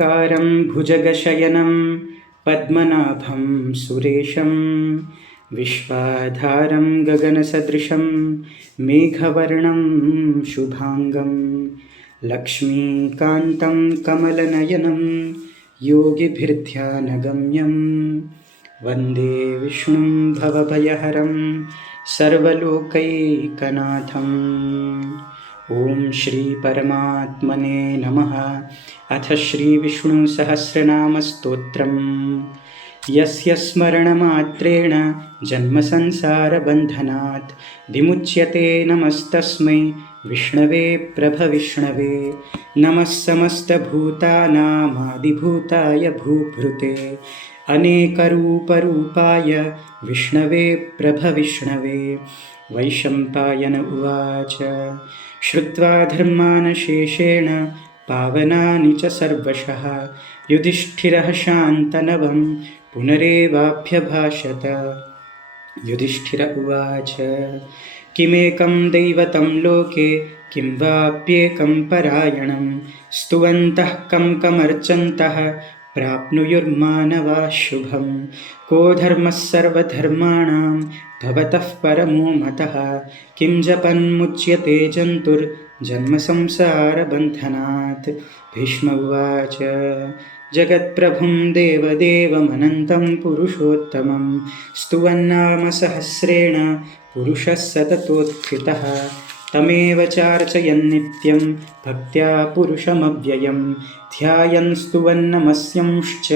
वक्रतुण्डमहाकालं भुजगशयनं पद्मनाभं सुरेशं विश्वाधारं गगनसदृशं मेघवर्णं शुभांगं लक्ष्मीकान्तं कमलनयनं योगिभिर्ध्यानगम्यं वन्दे विष्णुं भवभयहरं सर्वलोकैकनाथम्। ओम श्री परमात्मने नमः। अथ श्री विष्णु सहस्रनाम स्तोत्रम्। यस्य स्मरणमात्रेण जन्मसंसारबन्धनात् विमुच्यते नमस्तस्मै विष्णवे प्रभविष्णवे। नमः समस्तभूतानामादिभूताय भूभृते अनेकरूपरूपाय विष्णवे प्रभविष्णवे। वैशम्पायन उवाच श्रुत्वा धर्मान् शेषेण पावनानि च सर्वशः युधिष्ठिरः शान्तनवं पुनरेवाभ्यभाषत। युधिष्ठिर उवाच किमेकं दैवतं लोके किं वाप्येकं परायणं स्तुवन्तः कं कमर्चन्तः प्राप्नुयुर्मानवाः शुभं। को धर्मः सर्वधर्माणां भवतः परमो मतः किं जपन्मुच्यते जन्तुर्जन्मसंसारबन्धनात्। भीष्म उवाच जगत्प्रभुं देवदेवमनन्तं पुरुषोत्तमं स्तुवन्नाम सहस्रेण पुरुषः सततोत्थितः। तमेव चार्चयन्नित्यं भक्त्या पुरुषमव्ययं ध्यायन् स्तुवन्नमस्यंश्च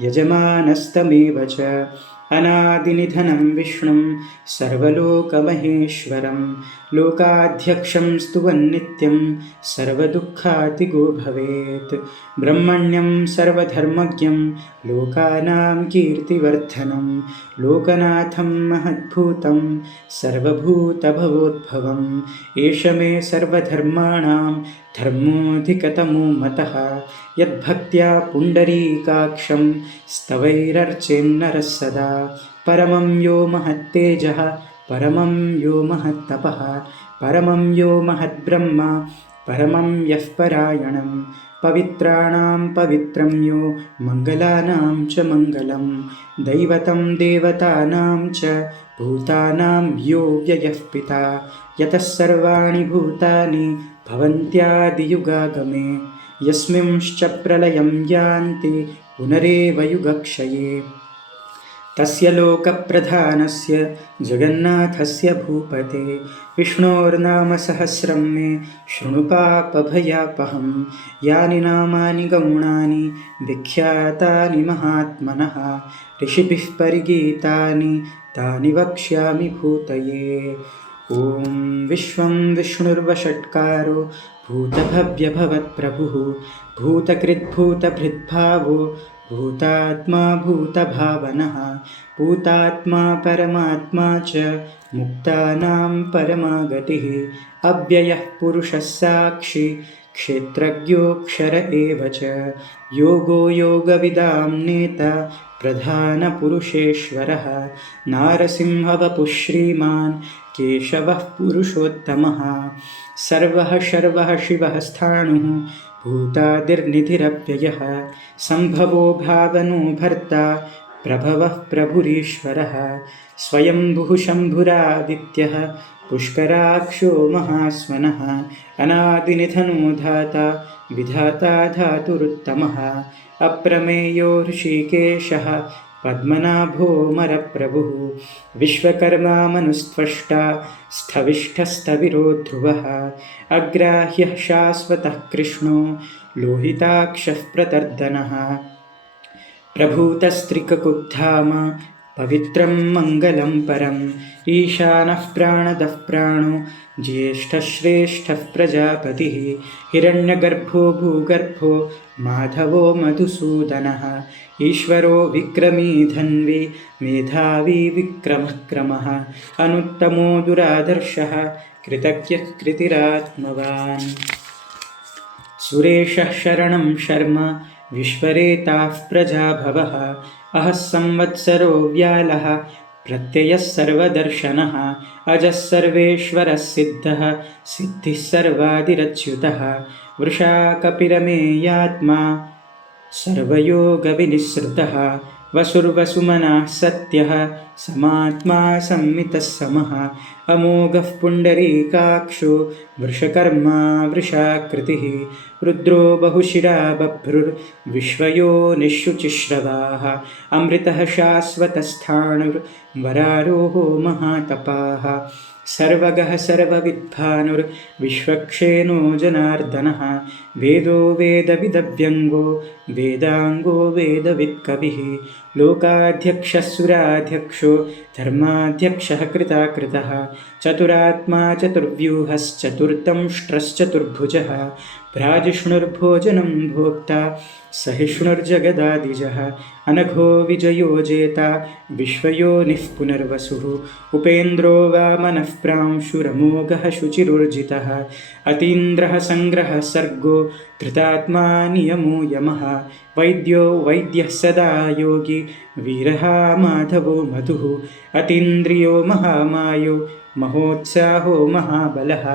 यजमानस्तमेव च। अनादिनिधनं विष्णुं सर्वलोकमहेश्वरं लोकाध्यक्षं स्तुवन्नित्यं सर्वदुःखातिगो भवेत्। ब्रह्मण्यं सर्वधर्मज्ञं लोकानां कीर्तिवर्धनं लोकनाथं महद्भूतं सर्वभूतभवोद्भवम्। एष मे सर्वधर्माणां धर्मोऽधिकतमो मतः यद्भक्त्या पुण्डरीकाक्षं स्तवैरर्चेन्नरः सदा। परमं यो महत्तेजः परमं यो महत्तपः परमं यो महद्ब्रह्म परमं यः परायणं। पवित्राणां पवित्रं यो मङ्गलानां च मङ्गलं दैवतं देवतानां च भूतानां यो व्ययः पिता। यतः सर्वाणि भूतानि भवन्त्यादियुगागमे यस्मिंश्च प्रलयं यान्ति पुनरेव युगक्षये। तस्य लोकप्रधानस्य जगन्नाथस्य भूपते विष्णोर्नाम सहस्रं मे शृणु पापभयापहं। यानि नामानि गौणानि विख्यातानि महात्मनः ऋषिभिः परिगीतानि तानि वक्ष्यामि भूतये। ॐ विश्वं विष्णुर्वषट्कारो भूतभव्यभवत्प्रभुः भूतकृद्भूतभृद्भावो भूतात्मा भूतभावनः भूतात्मा परमात्मा च मुक्तानां परमागतिः। अव्ययः पुरुषः साक्षी क्षेत्रज्ञोऽक्षर एव च योगो योगविदां नेता प्रधानपुरुषेश्वरः। नारसिंहवपुः श्रीमान् केशवः पुरुषोत्तमः सर्वः शर्वः शिवः स्थाणुः भूतादिर्निधिरव्ययः। सम्भवो भावनो भर्ता प्रभवः प्रभुरीश्वरः स्वयंभुः शम्भुरादित्यः पुष्कराक्षो महास्वनः। अनादिनिधनो धाता विधाता धातुरुत्तमः अप्रमेयो ऋषिकेशः पद्मनाभोऽमरप्रभुः। विश्वकर्मा मनुस्त्वष्टा स्थविष्ठस्तविरो ध्रुवः अग्राह्यः शाश्वतः कृष्णो लोहिताक्षः प्रतर्दनः। प्रभूतस्त्रिककुब्धाम पवित्रं मङ्गलं परम् ईशानः प्राणदः प्राणो ज्येष्ठश्रेष्ठः प्रजापतिः। हिरण्यगर्भो भूगर्भो माधवो मधुसूदनः ईश्वरो विक्रमी धन्वी मेधावी विक्रमः क्रमः। अनुत्तमो दुरादर्शः कृतज्ञः कृतिरात्मवान्। सुरेशः शरणं शर्म विश्वरेताः प्रजाभवः अहः संवत्सरो व्यालः प्रत्ययः सर्वदर्शनः अजः सर्वेश्वरः सिद्धः सिद्धिः सर्वादिरच्युतः वृषा कपिरमेयात्मा सर्वयोगविनिसृतः वसुर्वसुमनः सत्यः समात्मा संमितः समः अमोघः पुण्डरीकाक्षो वृषकर्मा वृषाकृतिः रुद्रो बहुशिरा बभ्रुर्विश्वयोनिःशुचिश्रवाः अमृतः शाश्वतस्थाणुर्वरारोहो महातपाः सर्वगः सर्वविद्भानुर्विश्वक्षेणो जनार्दनः वेदो वेदविदव्यङ्गो वेदाङ्गो वेदवित्कविः लोकाध्यक्षः सुराध्यक्षो धर्माध्यक्षः कृताकृतः चतुरात्मा चतुर्व्यूहश्चतुर्दंष्ट्रश्चतुर्भुजः भ्राजिष्णुर्भोजनं भोक्ता सहिष्णुर्जगदादिजः अनघो विजयो जेता विश्वयोनिः पुनर्वसुः उपेन्द्रो वामनः प्रांशुरमोघः शुचिरुर्जितः अतीन्द्रः सङ्ग्रहः सर्गो धृतात्मा नियमो यमः वैद्यो वैद्यः सदा योगी वीरः माधवो मधुः अतीन्द्रियो महामायो महोत्साहो महाबलः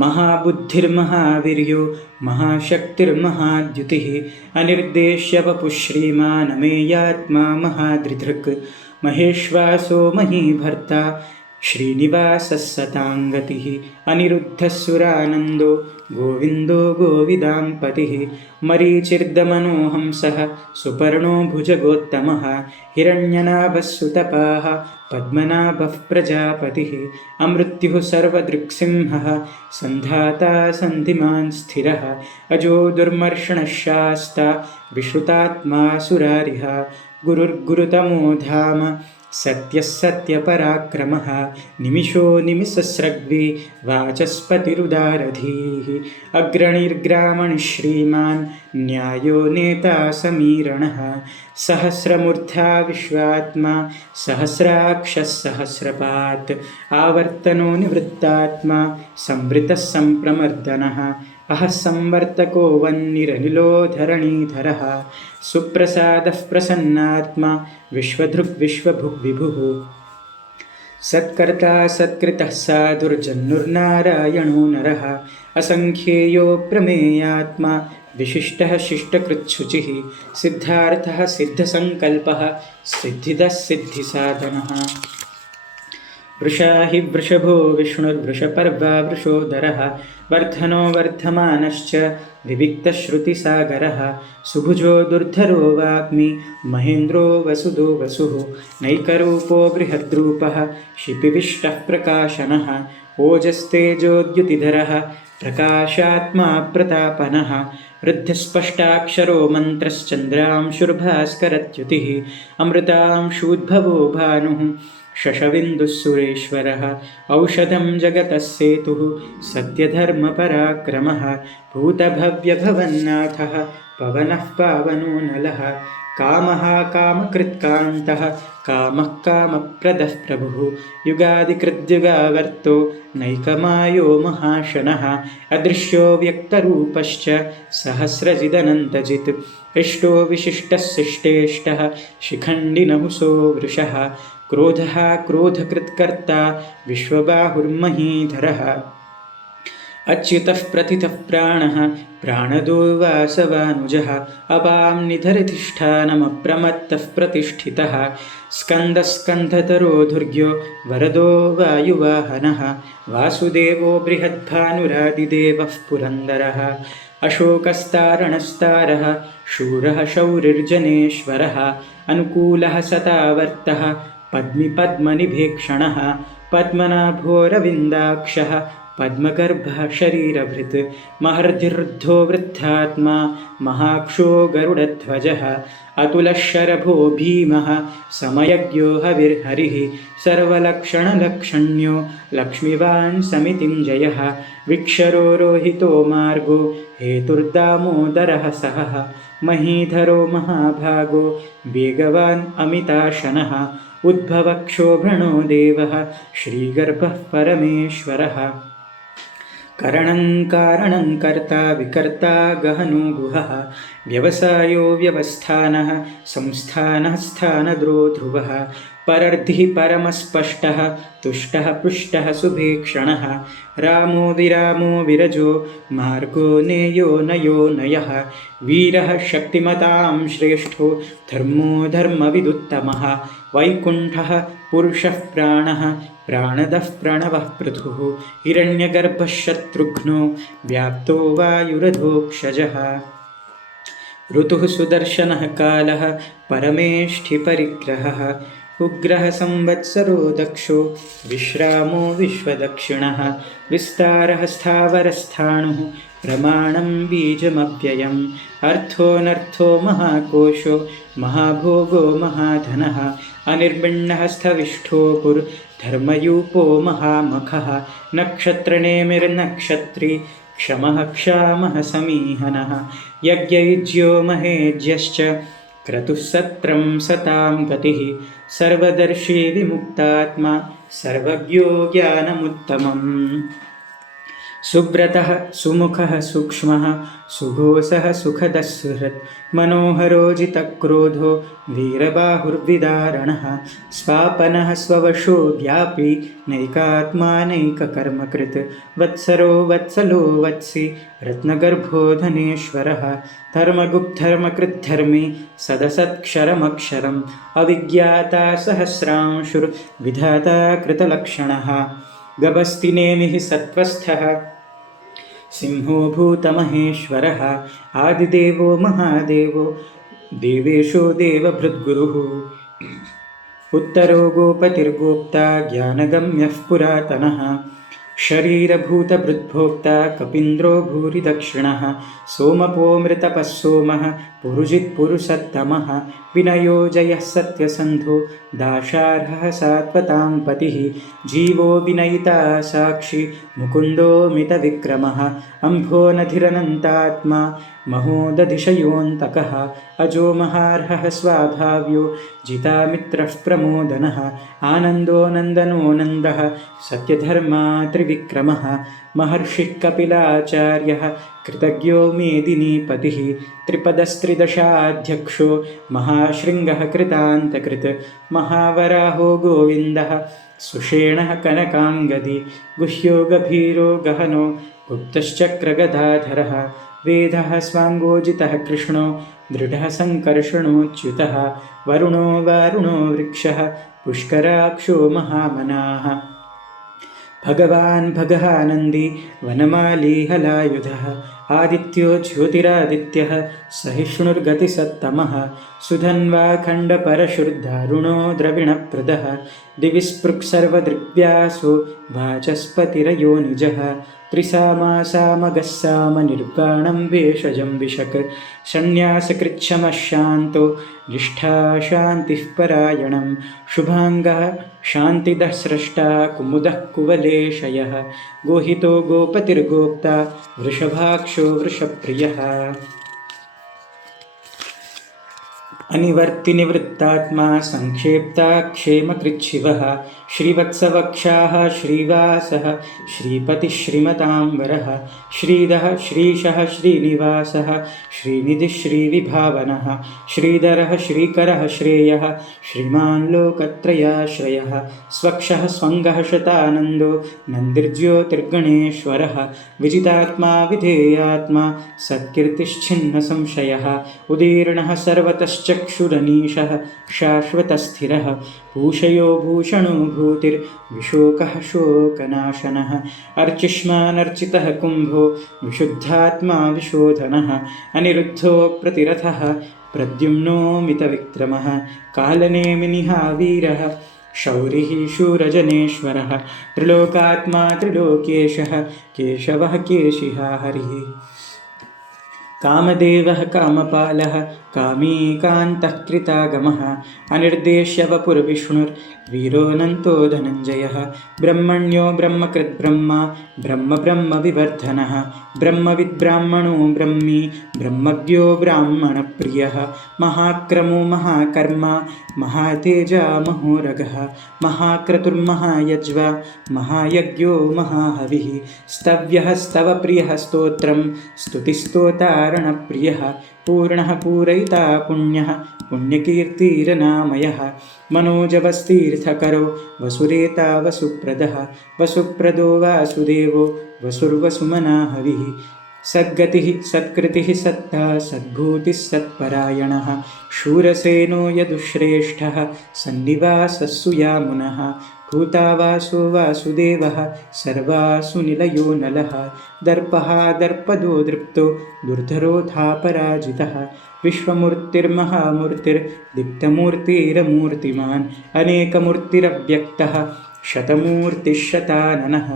महाबुद्धिर्महावीर्यो महाशक्तिर्महाद्युतिः अनिर्देश्य वपुः श्रीमानमेयात्मा महाधृधृक् महेश्वासो महीभर्ता श्रीनिवासः सताङ्गतिः अनिरुद्धः सुरानन्दो गोविन्दो गोविदाम्पतिः मरीचिर्दमनो हंसः सुपर्णो भुजगोत्तमः हिरण्यनाभः सुतपाः पद्मनाभः प्रजापतिः अमृत्युः सर्वदृक्सिंहः सन्धाता सन्धिमान् स्थिरः अजो दुर्मर्षणः शास्ता विश्रुतात्मा सुरारिः गुरुर्गुरुतमो धाम सत्यः सत्यपराक्रमः निमिषो निमिषस्रग्वी वाचस्पतिरुदारधीः अग्रणिर्ग्रामणि श्रीमान् न्यायो नेता समीरणः सहस्रमूर्धा विश्वात्मा सहस्राक्षः सहस्रपात् आवर्तनो निवृत्तात्मा संवृतः सम्प्रमर्दनः अहः संवर्तको वह्निरनिलो धरणीधरः सुप्रसादः प्रसन्नात्मा विश्वभुग्विभुः सत्कर्ता सत्कृतः साधुर्जन्नुर्नारायणो नरः असङ्ख्येयो प्रमेयात्मा विशिष्टः शिष्टकृच्छुचिः सिद्धार्थः सिद्धसङ्कल्पः सिद्धिदः सिद्धिसाधनः वृषा हि वृषभो विष्णुर्वृषपर्वा वृषोदरः वर्धनो वर्धमानश्च विविक्तश्रुतिसागरः सुभुजो दुर्धरो वाग्मी महेन्द्रो वसुदो वसुः नैकरूपो बृहद्रूपः शिपिविष्टः प्रकाशनः ओजस्तेजोद्युतिधरः प्रकाशात्मा प्रतापनः वृद्धस्पष्टाक्षरो मन्त्रश्चन्द्रांशुर्भास्करच्युतिः अमृतांशूद्भवो भानुः शशविन्दुः सुरेश्वरः औषधं जगतः सेतुः सत्यधर्मपराक्रमः भूतभव्यभवन्नाथः पवनः पावनो नलः कामः कामकृत्कान्तः कामः कामप्रदः प्रभुः युगादिकृद्युगावर्तो नैकमायो महाशनः अदृश्यो व्यक्तरूपश्च सहस्रजिदनन्तजित् इष्टो विशिष्टः शिष्टेष्टः शिखण्डिनहुसो वृषः क्रोधः क्रोधकृत्कर्ता विश्वबाहुर्महीधरः अच्युतः प्रथितः प्राणः प्राणदो वासवानुजः अपां निधरधिष्ठानमप्रमत्तः प्रतिष्ठितः स्कन्दस्कन्धतरो धुर्यो वरदो वायुवाहनः वासुदेवो बृहद्भानुरादिदेवः पुरन्दरः अशोकस्तारणस्तारः शूरः शौरिर्जनेश्वरः अनुकूलः सतावर्तः पद्मिपद्मनिभीक्षणः पद्मनाभोरविन्दाक्षः पद्मगर्भः शरीरभृत् महर्धिर्द्धो वृद्धात्मा महाक्षो गरुडध्वजः अतुलः शरभो भीमः समयज्ञो हविर्हरिः सर्वलक्षणलक्षण्यो लक्ष्मीवान् समितिञ्जयः विक्षरो रोहितो मार्गो हेतुर्दामोदरः सहः महीधरो महाभागो वेगवान् अमिताशनः उद्भवक्षोभ्रणो देवः श्रीगर्भः परमेश्वरः करणं कारणं कर्ता विकर्ता गहनो गुहः व्यवसायो व्यवस्थानः संस्थानः स्थानद्रो ध्रुवः परर्धिः परमस्पष्टः तुष्टः पुष्टः सुभीक्षणः रामो विरामो विरजो मार्गो नेयो नयो नयः वीरः शक्तिमतां श्रेष्ठो धर्मो धर्मविदुत्तमः वैकुण्ठः पुरुषः प्राणः प्राणदः प्रणवः पृथुः हिरण्यगर्भः शत्रुघ्नो व्याप्तो वायुरधोक्षजः ऋतुः सुदर्शनः कालः परमेष्ठिपरिग्रहः उग्रः संवत्सरो दक्षो विश्रामो विश्वदक्षिणः विस्तारः स्थावरस्थाणुः प्रमाणं बीजमव्ययम् अर्थोऽनर्थो महाकोशो महाभोगो महाधनः अनिर्बिण्णः स्थविष्ठोपुर्धर्मयूपो महामखः नक्षत्रनेमिर्नक्षत्री क्षमः क्षामः समीहनः यज्ञयुज्यो महेज्यश्च क्रतुः सत्रं सतां गतिः सर्वदर्शी विमुक्तात्मा सर्वज्ञो ज्ञानमुत्तमम् सुब्रतः सुमुखः सूक्ष्मः सुघोषः सुखदः सुहृत् मनोहरो जितक्रोधो वीरबाहुर्विदारणः स्वापनः स्ववशो व्यापी नैकात्मा नैककर्मकृत् वत्सरो वत्सलो वत्सि रत्नगर्भो धनेश्वरः धर्मगुप्धर्मकृद्धर्मी सदसत्क्षरमक्षरम् अविज्ञाता सहस्रांशुर्विधाता कृतलक्षणः गभस्तिनेमिः सत्त्वस्थः सिंहो भूतमहेश्वरः आदिदेवो महादेवो देवेशो देवभृद्गुरुः उत्तरो गोपतिर्गोप्ता ज्ञानगम्यः पुरातनः शरीरभूतभृद्भोक्ता कपीन्द्रो भूरि दक्षिणः सोमपोमृतपः सोमः पुरुजित्पुरुषत्तमः विनयो जयः सत्यसन्धो दाशार्हः सात्वतां पतिः जीवो विनयिता साक्षी मुकुन्दो मितविक्रमः अम्भोनधिरनन्तात्मा महोदधिशयोऽन्तकः अजो महार्हः स्वाभाव्यो जितामित्रः प्रमोदनः आनन्दो नन्दनो नन्दः सत्यधर्मा त्रिविक्रमः महर्षिः कपिलाचार्यः कृतज्ञो मेदिनीपतिः त्रिपदस्त्रिदशाध्यक्षो महाशृङ्गः कृतान्तकृत् महावराहो गोविन्दः सुषेणः कनकाङ्गदी गुह्यो गभीरो गहनो गुप्तश्चक्रगदाधरः वेदः स्वाङ्गोजितः कृष्णो दृढः सङ्कर्षणोच्युतः वरुणो वारुणो वृक्षः पुष्कराक्षो महामनाः भगवान् भगहानन्दी वनमाली हलायुधः आदित्यो ज्योतिरादित्यः सहिष्णुर्गतिसत्तमः सुधन्वा खण्डपरशुर्दारुणो द्रविणप्रदः दिविस्पृक्सर्वदृग्व्यासो वाचस्पतिरयो निजः त्रिसामासामगस्सामनिर्वाणं भेषजं विशक् सन्न्यासकृच्छमः शान्तो निष्ठा शान्तिः परायणं शुभाङ्गः शान्तिदः स्रष्टा कुमुदः कुवलेशयः गोहितो गोपतिर्गोप्ता वृषभाक्षो वृषप्रियः अनिवर्तिनिवृत्तात्मा संक्षेप्ता क्षेमकृच्छिवः श्रीवत्सवक्षाः श्रीवासः श्रीपतिः श्रीमताम्बरः श्रीधः श्रीशः श्रीनिवासः श्रीनिधिः श्रीविभावनः श्रीधरः श्रीकरः श्रेयः श्रीमान् लोकत्रयाश्रयः स्वक्षः स्वङ्गः शतानन्दो नन्दिर्ज्योतिर्गणेश्वरः विजितात्मा विधेयात्मा सत्कीर्तिश्छिन्नसंशयः उदीर्णः सर्वतश्चक्षुरनीशः शाश्वतस्थिरः पूषयो भूषणो भूतिर्विशोकः शोकनाशनः अर्चिष्मानर्चितः कुम्भो विशुद्धात्मा विशोधनः अनिरुद्धो प्रतिरथः प्रद्युम्नो मितविक्रमः कालनेमिनिहावीरः शौरिः शूरजनेश्वरः त्रिलोकात्मा त्रिलोकेशः केशवः केशिहा हरिः कामदेवः कामपालः कामीकान्तः कृतागमः अनिर्देश्यवपुर्विष्णुर्वीरोऽनन्तो धनञ्जयः ब्रह्मण्यो ब्रह्मकृद्ब्रह्मा ब्रह्मविवर्धनः ब्रह्मविद्ब्राह्मणो ब्रह्मी ब्रह्मज्ञो ब्राह्मणप्रियः महाक्रमो महाकर्मा महातेजा महोरगः महाक्रतुर्महायज्वा महायज्ञो महाहविः स्तव्यः स्तवप्रियः स्तोत्रं स्तुतिस्तोतार वारणप्रियः पूर्णः पूरयिता पुण्यः पुण्यकीर्तिरनामयः मनोजवस्तीर्थकरो वसुरेता वसुप्रदः वसुप्रदो वासुदेवो वसुर्वसुमना हविः सद्गतिः सत्कृतिः सत्ता सद्भूतिः सत्परायणः शूरसेनो यदुश्रेष्ठः सन्निवासः सुयामुनः भूतावासो वासुदेवः सर्वासु निलयो नलः दर्पः दर्पदो दृप्तो दुर्धरोधापराजितः विश्वमूर्तिर्महामूर्तिर्दीप्तमूर्तिरमूर्तिमान् अनेकमूर्तिरव्यक्तः शतमूर्तिशताननः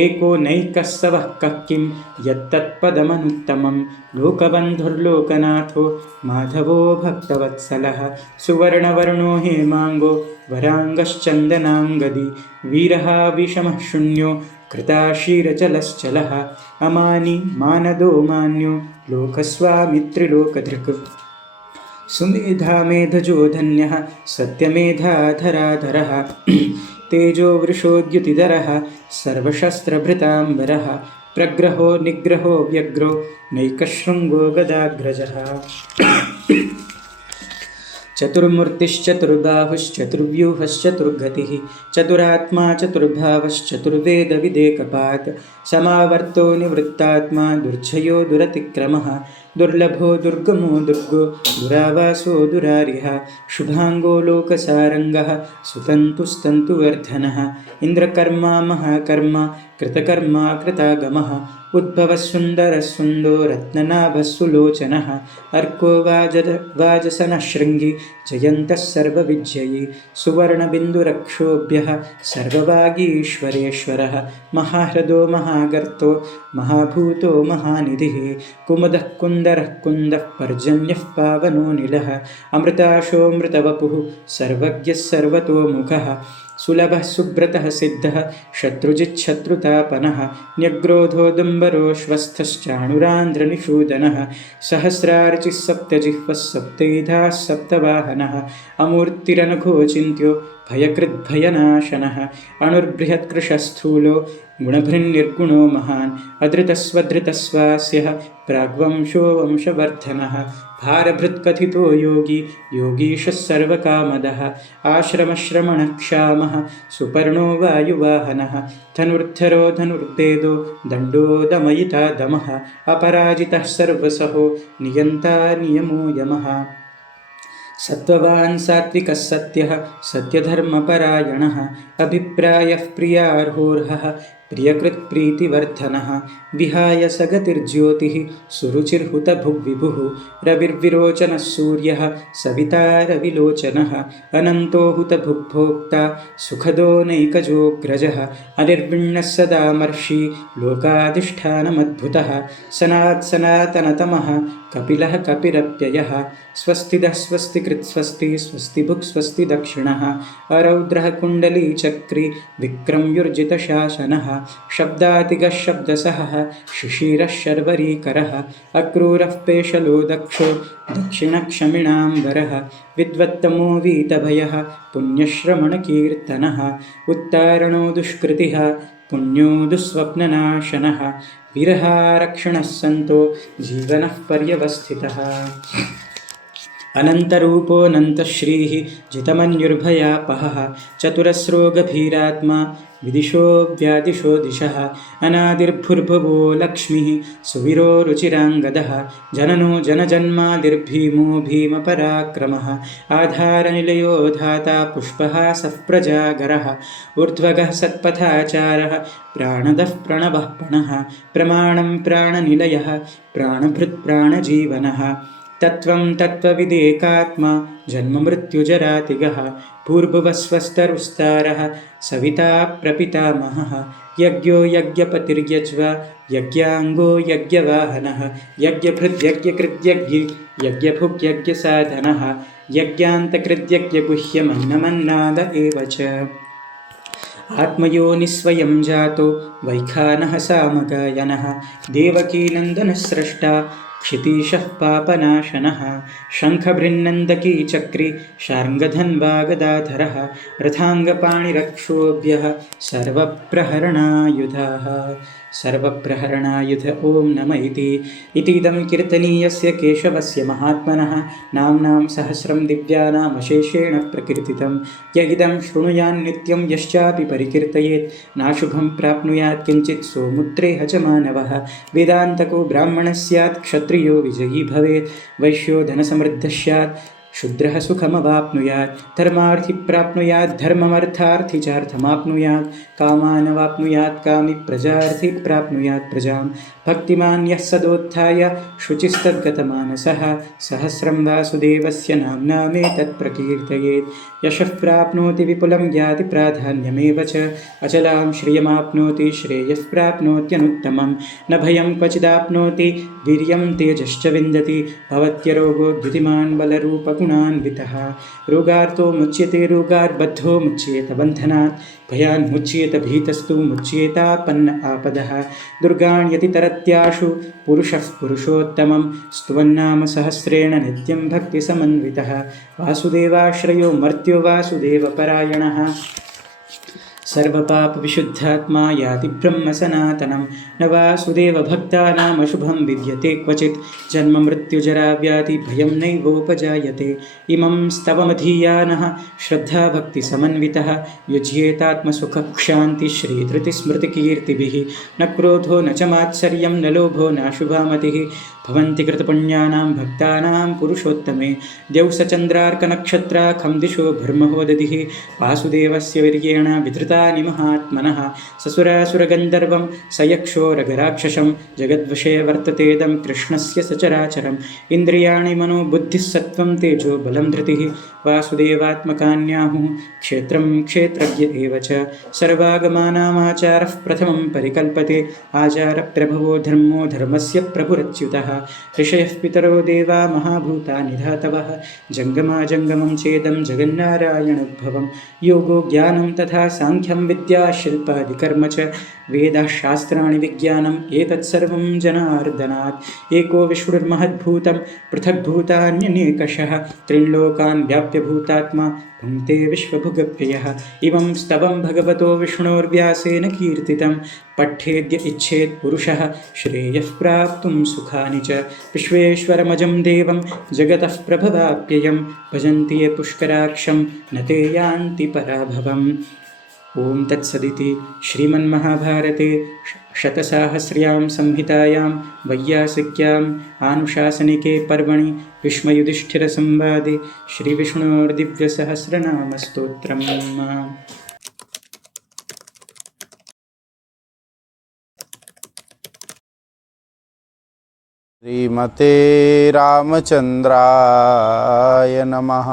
एको नैकः सवः कः किं यत्तत्पदमनुत्तमं लोकबन्धुर्लोकनाथो माधवो भक्तवत्सलः सुवर्णवर्णो हेमाङ्गो वराङ्गश्चन्दनाङ्गदी वीरः विषमः शून्यो कृताशीरचलश्चलः अमानी मानदो मान्यो लोकस्वामित्रिलोकधृक् सुमेधा मेधजो धन्यः सत्यमेधाधराधरः तेजो वृषोद्युतिधरः सर्वशस्त्रभृताम्बरः प्रग्रहो निग्रहो व्यग्रो नैकशृङ्गो गदाग्रजः चतुर्मूर्तिश्चतुर्बाहुश्चतुर्व्यूहश्चतुर्गतिः चतुरात्मा चतुर्भावश्चतुर्वेदविदेकपात् समावर्तो निवृत्तात्मा दुर्जयो दुरतिक्रमः दुर्लभो दुर्गमो दुर्गो दुरावासो दुरारिः शुभाङ्गो लोकसारङ्गः सुतन्तुस्तन्तुवर्धनः इन्द्रकर्मा महाकर्मा कृतकर्मा कृतागमः उद्भवः सुन्दरः सुन्दो रत्ननाभः सुलोचनः अर्को वाजसनः शृङ्गी जयन्तः सर्वविजयी सुवर्णबिन्दुरक्षोभ्यः सर्ववागीश्वरेश्वरः महाह्रदो महागर्तो महाभूतो महानिधिः कुमुदः कुन्दरः कुन्दः पर्जन्यः पावनो निलः अमृताशोऽमृतवपुः सर्वज्ञः सर्वतोमुखः सुलभः सुब्रतः सिद्धः शत्रुजिच्छत्रुतापनः न्यग्रोधोदुम्बरोश्वस्थश्चाणुरान्ध्रनिषूदनः सहस्रार्चिः सप्तजिह्वः सप्तैधाः सप्तवाहनः अमूर्तिरनघोचिन्त्यो भयकृद्भयनाशनः अणुर्बृहत्कृशस्थूलो गुणभृन्निर्गुणो महान् अधृतस्वधृतस्वास्यः प्राग्वंशो वंशवर्धनः भारभृत्कथितो योगी योगीशः सर्वकामदः आश्रमश्रमणः क्षामः सुपर्णो वायुवाहनः धनुर्धरो धनुर्भेदो दण्डो दमयिता दमः अपराजितः सर्वसहो नियन्ता नियमो यमः सत्त्ववान् सात्विकः सत्यः सत्यधर्मपरायणः अभिप्रायः प्रियार्होर्हः प्रियकृत्प्रीतिवर्धनः विहाय सगतिर्ज्योतिः सुरुचिर्हुतभुग्विभुः रविर्विरोचनः सूर्यः सविता रविलोचनः अनन्तो हुतभुग्भोक्ता सुखदो नैकजोऽग्रजः अनिर्विण्णः सदामर्षि लोकाधिष्ठानमद्भुतः सनात्सनातनतमः कपिलः कपिरप्ययः स्वस्तिदः स्वस्तिकृत् स्वस्ति स्वस्तिभुक् स्वस्ति दक्षिणः अरौद्रः कुण्डलीचक्री विक्रम्युर्जितशासनः शब्दातिगः शब्दसहः शिशिरः शर्वरीकरः अक्रूरः पेशलो दक्षो दक्षिणक्षमिणाम्बरः विद्वत्तमो वीतभयः पुण्यश्रवणकीर्तनः उत्तारणो दुष्कृतिः पुण्यो दुःस्वप्ननाशनः विरहारक्षणः सन्तो जीवनः पर्यवस्थितः अनन्तरूपोऽनन्तश्रीः जितमन्युर्भयापहः चतुरस्रो गभीरात्मा विदिशो व्यादिशो दिशः अनादिर्भुर्भुवो लक्ष्मीः सुवीरो रुचिराङ्गदः जननो जनजन्मादिर्भीमो भीमपराक्रमः आधारनिलयो धाता पुष्पहासः प्रजागरः ऊर्ध्वगः सत्पथाचारः प्राणदः प्रणवः प्रणः प्रमाणं प्राणनिलयः प्राणभृत्प्राणजीवनः तत्त्वं तत्त्वविदेकात्मा जन्ममृत्युजरातिगः भूर्भुवस्वस्तरुस्तारः सविता प्रपितामहः यज्ञो यज्ञपतिर्यज्वा यज्ञाङ्गो यज्ञवाहनः यज्ञभृद्यज्ञकृद्यज्ञि यज्ञभुग्यज्ञसाधनः यज्ञान्तकृद्यज्ञगुह्यमन्नमन्नाद एव च आत्मयोनिस्वयं जातो वैखानः सामगायनः देवकीनन्दनस्रष्टा क्षितीशः पापनाशनः शङ्खभृन्नन्दकी चक्री शार्ङ्गधन्वागदाधरः रथाङ्गपाणिरक्षोभ्यः सर्वप्रहरणायुधाः सर्वप्रहरणायुध ॐ नम इतीदं कीर्तनीयस्य केशवस्य महात्मनः नाम्नां सहस्रं दिव्यानामशेषेण प्रकीर्तितं य इदं शृणुयान्नित्यं यश्चापि परिकीर्तयेत् नाशुभं प्राप्नुयात् किञ्चित् सोमुत्रेह च मानवः वेदान्तको ब्राह्मणः स्यात् क्षत्रियो विजयी भवेत् वैश्यो धनसमृद्धः स्यात् शूद्रः सुखमवाप्नुयात् धर्मार्थी प्राप्नुयात् धर्ममर्थार्थी चार्थमाप्नुयात् कामानवाप्नुयात् कामी प्रजार्थी प्राप्नुयात् प्रजां भक्तिमान् यः सदोत्थाय शुचिस्तद्गतमानसः सहस्रं वासुदेवस्य नाम्नामेतत् प्रकीर्तयेत् यशः प्राप्नोति विपुलं याति प्राधान्यमेव च अचलां श्रियमाप्नोति श्रेयः प्राप्नोत्यनुत्तमं न भयं क्वचिदाप्नोति वीर्यं तेजश्च विन्दति भवत्यरोगो द्युतिमान् बलरूपगुणान्वितः रोगार्तो मुच्यते रोगार्बद्धो मुच्येत बन्धनात् भयान् मुच्येत भीतस्तु मुच्येतापन्न आपदः दुर्गाण्यति तरत्याशु पुरुषः पुरुषोत्तमं स्तुवन्नाम सहस्रेण नित्यं भक्तिसमन्वितः वासुदेवाश्रयो मर्त्यो वासुदेवपरायणः सर्वपापविशुद्धात्मा याति ब्रह्म सनातनं न वासुदेवभक्तानामशुभं विद्यते क्वचित् जन्ममृत्युजराव्याधि भयं नैवोपजायते इमं स्तवमधीयानः श्रद्धाभक्तिसमन्वितः युज्येतात्मसुखक्षान्तिश्रीधृतिस्मृतिकीर्तिभिः न क्रोधो न च मात्सर्यं न लोभो नाशुभामतिः भवन्ति कृतपुण्यानां भक्तानां पुरुषोत्तमे द्यौसचन्द्रार्कनक्षत्राखं दिशो भर्महोदधिः वासुदेवस्य वीर्येण विधृतानि महात्मनः ससुरासुरगन्धर्वं सयक्षोरगराक्षसं जगद्वशे वर्ततेदं कृष्णस्य सचराचरम् इन्द्रियाणि मनोबुद्धिः सत्त्वं तेजो बलं धृतिः वासुदेवात्मकान्याहुः क्षेत्रं क्षेत्रज्ञ एव च सर्वागमानामाचारः प्रथमं परिकल्पते आचारप्रभवो धर्मो धर्मस्य प्रभुरच्युतः ऋषयः पितरो देवा महाभूतानि धातवः जङ्गमाजङ्गमं चेदं जगन्नारायणोद्भवं योगो ज्ञानं तथा सांख्यं विद्या शिल्पादिकर्म च वेदाः शास्त्राणि विज्ञानम् एतत्सर्वं जनार्दनात् एको विष्णुर्महद्भूतं पृथग्भूतान्यनेकशः त्रिलोकान् व्याप्य भूतात्मा भुङ्क्ते विश्वभुगव्ययः इमं स्तवं भगवतो विष्णोर्व्यासेन कीर्तितं पठ्येद्य इच्छेत् पुरुषः श्रेयः प्राप्तुं सुखानि च विश्वेश्वरमजं देवं जगतः प्रभवाप्ययं भजन्ति ये पुष्कराक्षं न ते यान्ति पराभवम् ओं तत्सदिति श्रीमन्महाभारते शतसाहस्र्यां संहितायां वैयासिक्याम् आनुशासनिके पर्वणि भीष्मयुधिष्ठिरसंवादे श्रीविष्णोर्दिव्यसहस्रनामस्तोत्रम् श्रीमते रामचन्द्राय नमः।